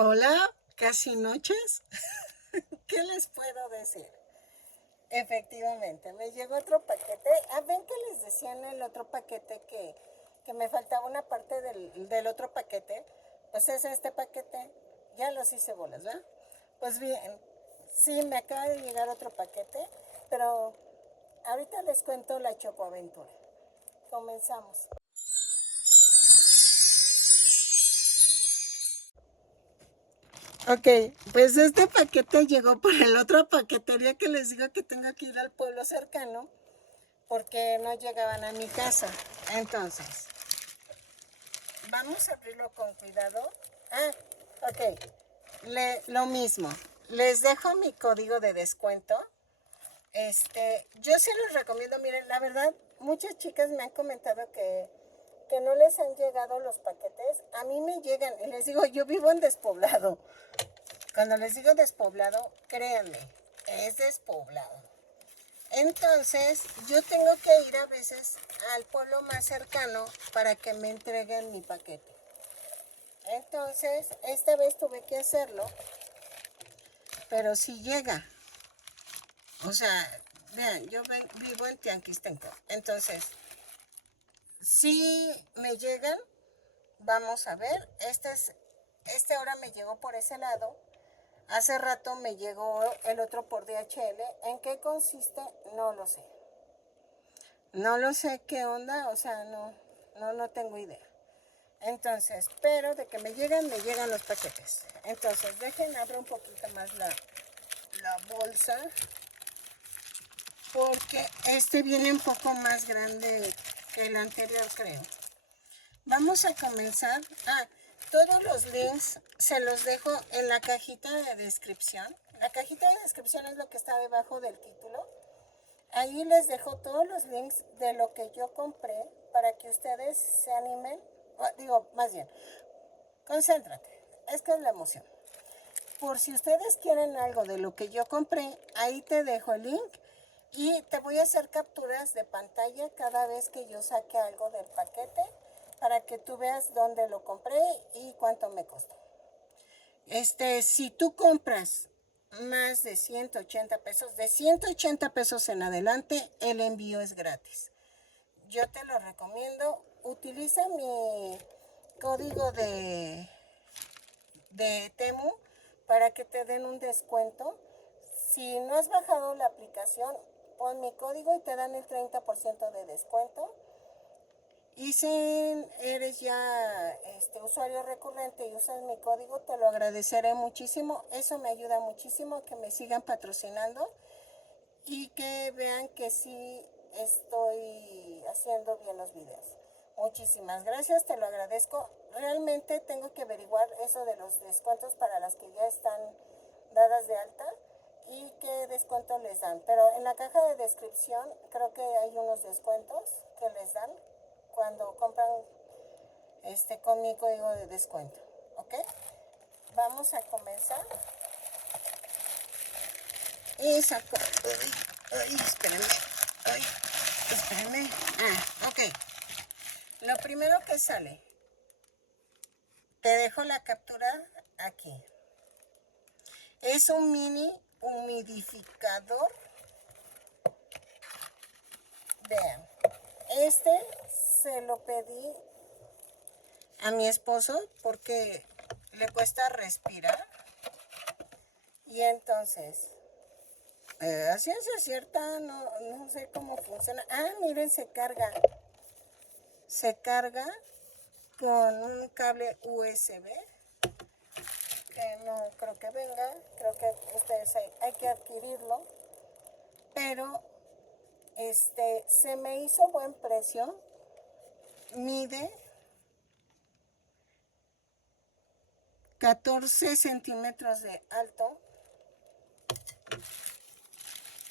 Hola, casi noches. ¿Qué les puedo decir? Efectivamente, me llegó otro paquete. Ven que les decía en el otro paquete que me faltaba una parte del otro paquete. Pues es este paquete. Ya los hice bolas, ¿verdad? Pues bien, sí, me acaba de llegar otro paquete, pero ahorita les cuento la chocoaventura. Comenzamos. Ok, pues este paquete llegó por el otro paquetería que les digo que tengo que ir al pueblo cercano porque no llegaban a mi casa. Entonces, vamos a abrirlo con cuidado. Ah, ok. Lo mismo. Les dejo mi código de descuento. Yo sí los recomiendo. Miren, la verdad, muchas chicas me han comentado que no les han llegado los paquetes. A mí me llegan y les digo, yo vivo en despoblado. Cuando les digo despoblado, créanme, es despoblado. Entonces, yo tengo que ir a veces al pueblo más cercano para que me entreguen mi paquete. Entonces, esta vez tuve que hacerlo, pero sí llega. O sea, vean, yo vivo en Tianquistenco. Entonces, sí me llegan, vamos a ver, este ahora me llegó por ese lado. Hace rato me llegó el otro por DHL. ¿En qué consiste? No lo sé. No lo sé qué onda, o sea, no tengo idea. Entonces, pero de que me llegan los paquetes. Entonces, dejen abrir un poquito más la bolsa, porque este viene un poco más grande que el anterior, creo. Vamos a comenzar. Todos los links se los dejo en la cajita de descripción. La cajita de descripción es lo que está debajo del título. Ahí les dejo todos los links de lo que yo compré para que ustedes se animen. Digo, más bien, concéntrate. Es que es la emoción. Por si ustedes quieren algo de lo que yo compré, ahí te dejo el link y te voy a hacer capturas de pantalla cada vez que yo saque algo del paquete para que tú veas dónde lo compré y cuánto me costó. Si tú compras más de 180 pesos, de 180 pesos en adelante, el envío es gratis. Yo te lo recomiendo. Utiliza mi código de Temu para que te den un descuento. Si no has bajado la aplicación, pon mi código y te dan el 30% de descuento. Y si eres ya usuario recurrente y usas mi código, te lo agradeceré muchísimo. Eso me ayuda muchísimo que me sigan patrocinando y que vean que sí estoy haciendo bien los videos. Muchísimas gracias, te lo agradezco. Realmente tengo que averiguar eso de los descuentos para las que ya están dadas de alta y qué descuento les dan. Pero en la caja de descripción creo que hay unos descuentos que les dan cuando compran con mi código de descuento. ¿Ok? Vamos a comenzar. Y saco. Espérenme. Espérenme. Ok. Lo primero que sale, te dejo la captura aquí. Es un mini humidificador. Vean, se lo pedí a mi esposo porque le cuesta respirar. Y entonces, a ciencia cierta, no sé cómo funciona. Miren, se carga. Se carga con un cable USB. Que no creo que venga, creo que ustedes hay que adquirirlo, pero se me hizo buen precio, mide 14 centímetros de alto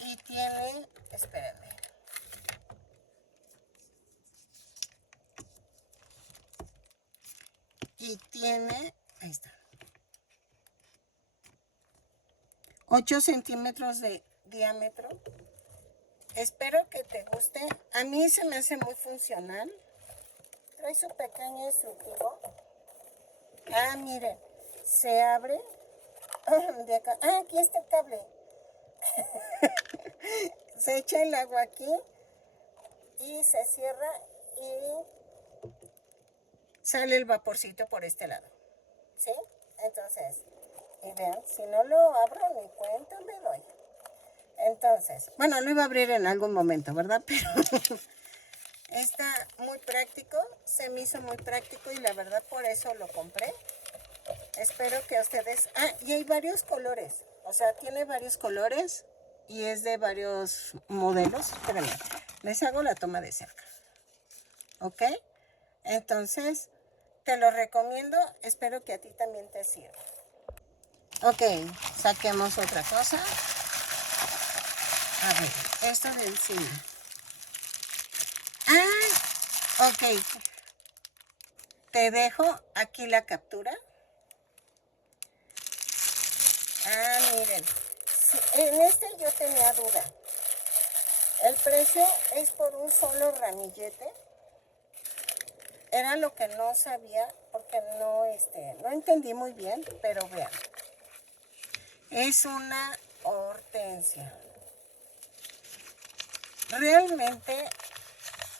y tiene, espérenme, ahí está, 8 centímetros de diámetro. Espero que te guste. A mí se me hace muy funcional. Trae su pequeño instructivo. Miren, se abre de acá. Ah, aquí está el cable. Se echa el agua aquí y se cierra y sale el vaporcito por este lado, ¿sí? Entonces, y vean, si no lo abro ni cuenta me doy. Entonces, bueno, lo iba a abrir en algún momento, ¿verdad? Pero está muy práctico, se me hizo muy práctico y la verdad por eso lo compré. Espero que a ustedes... Ah, y hay varios colores, o sea, tiene varios colores y es de varios modelos. Espérenme, les hago la toma de cerca, ¿ok? Entonces, te lo recomiendo, espero que a ti también te sirva. Ok, saquemos otra cosa. A ver, esto de encima. Ah, ok. Te dejo aquí la captura. Ah, miren. Sí, en este yo tenía duda. El precio es por un solo ramillete. Era lo que no sabía porque no entendí muy bien, pero vean. Es una hortensia. Realmente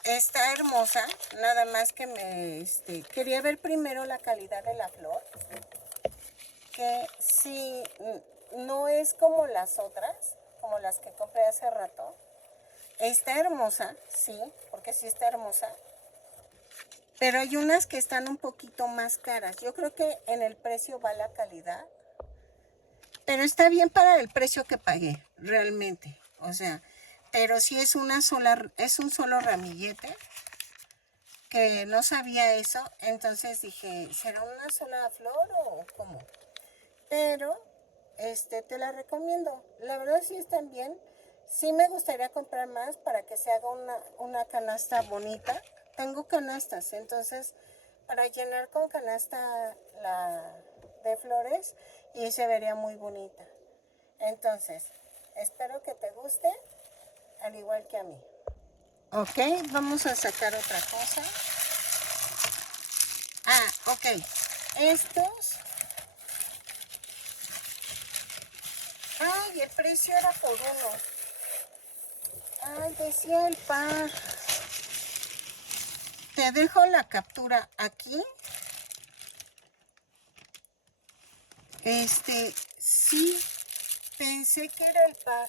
está hermosa, nada más que quería ver primero la calidad de la flor, que si no es como las otras, como las que compré hace rato. Está hermosa, sí, porque sí está hermosa, pero hay unas que están un poquito más caras. Yo creo que en el precio va la calidad, pero está bien para el precio que pagué, realmente. O sea, pero sí es un solo ramillete, que no sabía eso, entonces dije, ¿será una sola flor o cómo? Pero, te la recomiendo. La verdad sí están bien. Sí me gustaría comprar más para que se haga una canasta bonita. Tengo canastas, entonces para llenar con canasta de flores y se vería muy bonita. Entonces, espero que te guste, al igual que a mí. Ok, vamos a sacar otra cosa. Ah, ok. Estos. Ay, el precio era por uno. Ay, decía el par. Te dejo la captura aquí. Sí, pensé que era el par.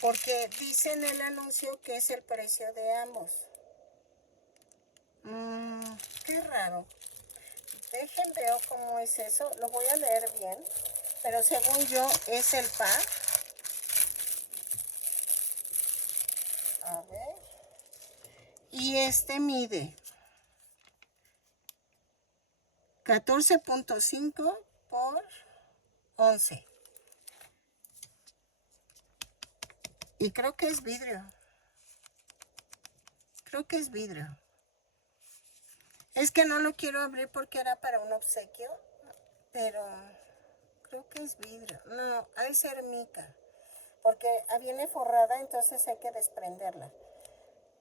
Porque dice en el anuncio que es el precio de ambos. Qué raro. Dejen veo cómo es eso. Lo voy a leer bien. Pero según yo es el par. A ver. Y mide 14.5 por 11. Y creo que es vidrio. Creo que es vidrio. Es que no lo quiero abrir porque era para un obsequio. Pero creo que es vidrio. No, ha de ser mica. Porque viene forrada, entonces hay que desprenderla.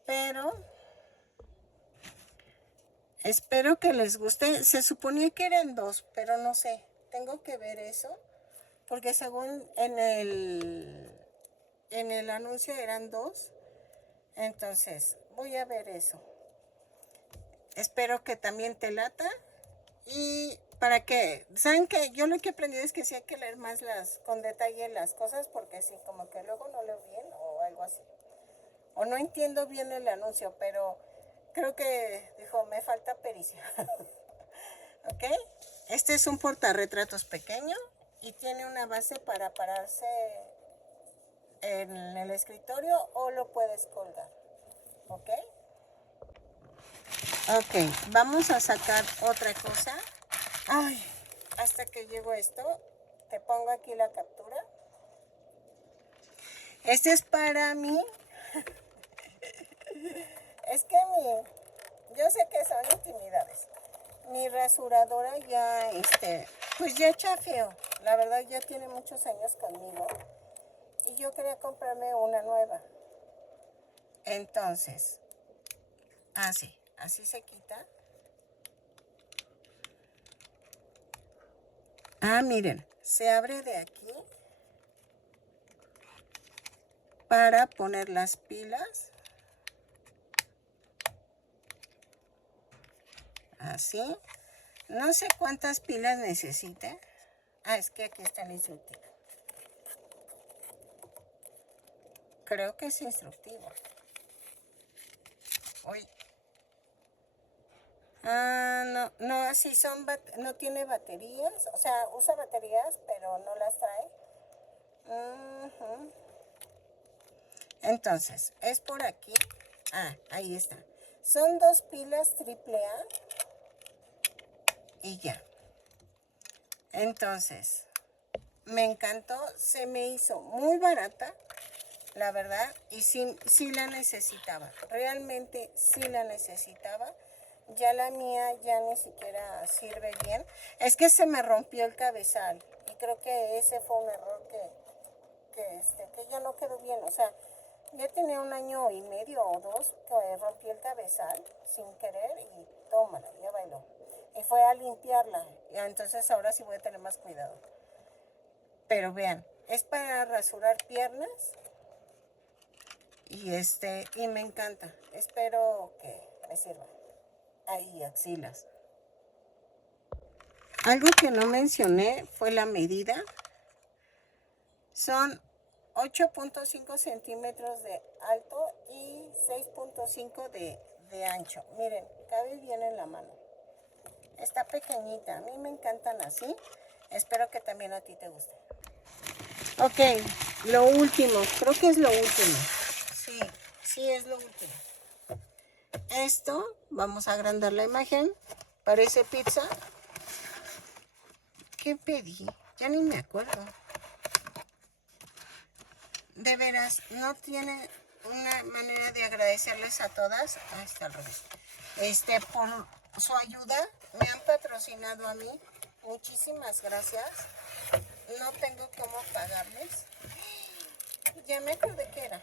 Pero espero que les guste. Se suponía que eran dos, pero no sé. Tengo que ver eso. Porque según en el anuncio eran dos. Entonces, voy a ver eso. Espero que también te lata. Y para que, ¿saben qué? Yo lo que aprendí es que sí hay que leer más con detalle las cosas, porque sí, como que luego no leo bien o algo así. O no entiendo bien el anuncio, pero creo que dijo, me falta pericia. ¿Ok? Este es un portarretratos pequeño y tiene una base para pararse en el escritorio o lo puedes colgar. ¿Ok? Ok, vamos a sacar otra cosa. Ay, hasta que llegó esto, te pongo aquí la captura. Este es para mí. Es que yo sé que son intimidades. Mi rasuradora ya, pues ya chafeó. La verdad ya tiene muchos años conmigo. Y yo quería comprarme una nueva. Entonces, así se quita. Ah, miren, se abre de aquí para poner las pilas. Así. No sé cuántas pilas necesite. Ah, es que aquí está el instructivo. Creo que es instructivo. Uy. Ah, no, no, así son, no tiene baterías. O sea, usa baterías, pero no las trae. Entonces, es por aquí. Ah, ahí está. Son 2 pilas AAA y ya. Entonces, me encantó, se me hizo muy barata, la verdad, y sí la necesitaba. Realmente sí la necesitaba. Ya la mía ya ni siquiera sirve bien. Es que se me rompió el cabezal y creo que ese fue un error que ya no quedó bien. O sea, ya tenía 1 año y medio o 2 que rompí el cabezal sin querer y tómala, ya bailó. Y fue a limpiarla. Y entonces ahora sí voy a tener más cuidado. Pero vean, es para rasurar piernas y me encanta. Espero que me sirva. Ahí, axilas. Algo que no mencioné fue la medida. Son 8.5 centímetros de alto y 6.5 de ancho. Miren, cabe bien en la mano. Está pequeñita. A mí me encantan así. Espero que también a ti te guste. Ok, lo último. Creo que es lo último. Sí es lo último. Esto, vamos a agrandar la imagen. Parece pizza. ¿Qué pedí? Ya ni me acuerdo. De veras, no tiene una manera de agradecerles a todas. Ahí está al revés. Por su ayuda. Me han patrocinado a mí. Muchísimas gracias. No tengo cómo pagarles. Ya me acordé que era.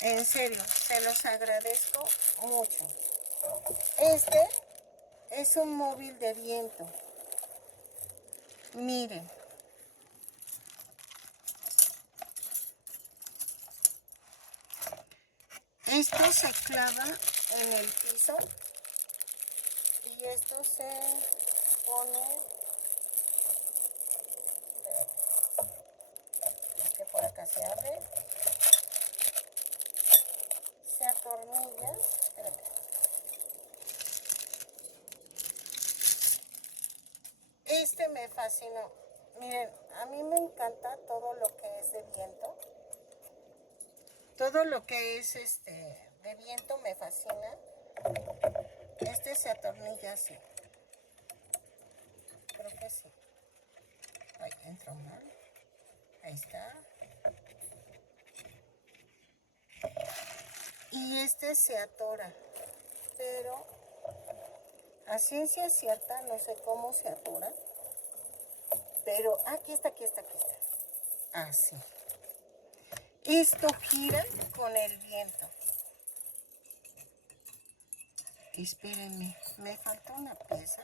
En serio, se los agradezco mucho. Este es un móvil de viento. Miren. Esto se clava en el piso y esto se pone, es que por acá se abre, se atornilla, espérate. Este me fascinó. Miren, a mí me encanta todo lo que es de viento. Todo lo que es de viento me fascina. Este se atornilla así. Creo que sí. Ahí entró mal. Ahí está. Y este se atora. Pero a ciencia cierta no sé cómo se atora. Pero aquí está. Así. Esto gira con el viento. Espérenme, me falta una pieza.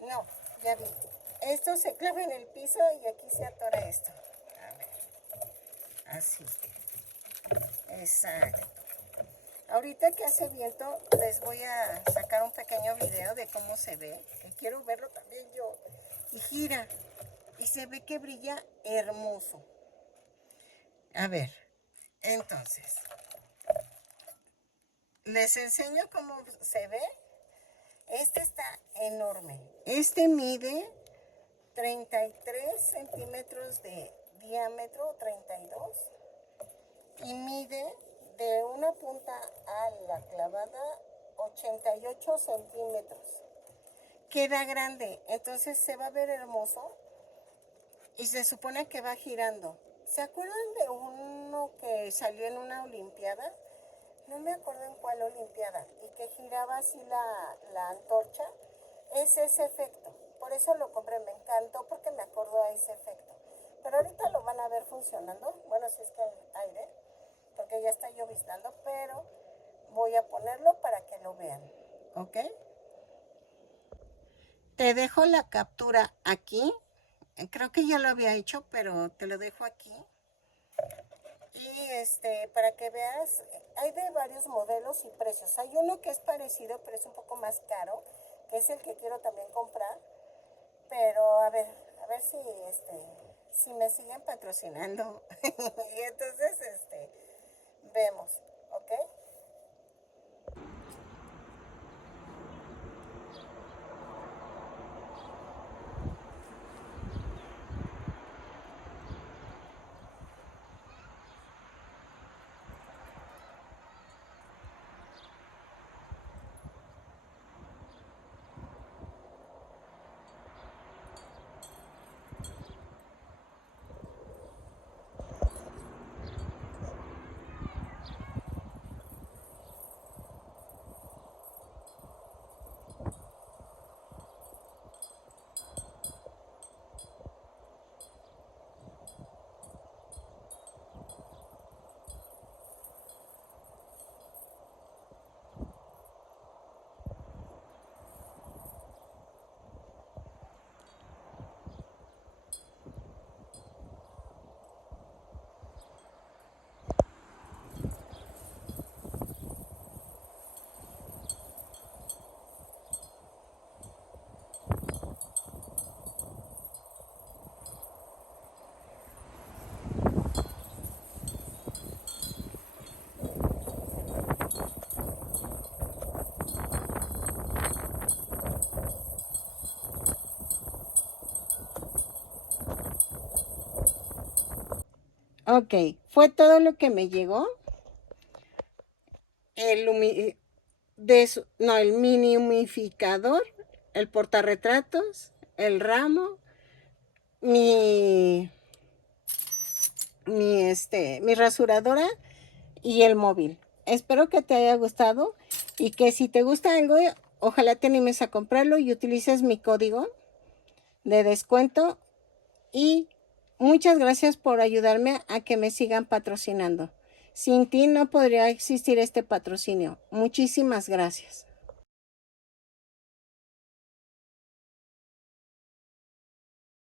No, ya vi. Esto se clava en el piso y aquí se atora esto. A ver. Así. Exacto. Ahorita que hace viento les voy a sacar un pequeño video de cómo se ve. Que quiero verlo también yo. Y gira. Y se ve que brilla hermoso. A ver. Entonces. Les enseño cómo se ve. Este está enorme. Este mide 33 centímetros de diámetro, 32. Y mide de una punta a la clavada 88 centímetros. Queda grande, entonces se va a ver hermoso y se supone que va girando. ¿Se acuerdan de uno que salió en una olimpiada? No me acuerdo en cuál olimpiada, y que giraba así la antorcha. Es ese efecto. Por eso lo compré, me encantó porque me acordó a ese efecto. Pero ahorita lo van a ver funcionando. Bueno, si es que hay aire, porque ya está lloviendo. visitando, pero voy a ponerlo para que lo vean, ¿ok? Te dejo la captura aquí. Creo que ya lo había hecho, pero te lo dejo aquí. Y para que veas, hay de varios modelos y precios. Hay uno que es parecido, pero es un poco más caro, que es el que quiero también comprar. Pero a ver si me siguen patrocinando. Y entonces vemos, ¿ok? Ok, fue todo lo que me llegó. El mini humidificador, el portarretratos, el ramo, mi, mi rasuradora y el móvil. Espero que te haya gustado y que si te gusta algo, ojalá te animes a comprarlo y utilices mi código de descuento. Y muchas gracias por ayudarme a que me sigan patrocinando. Sin ti no podría existir este patrocinio. Muchísimas gracias.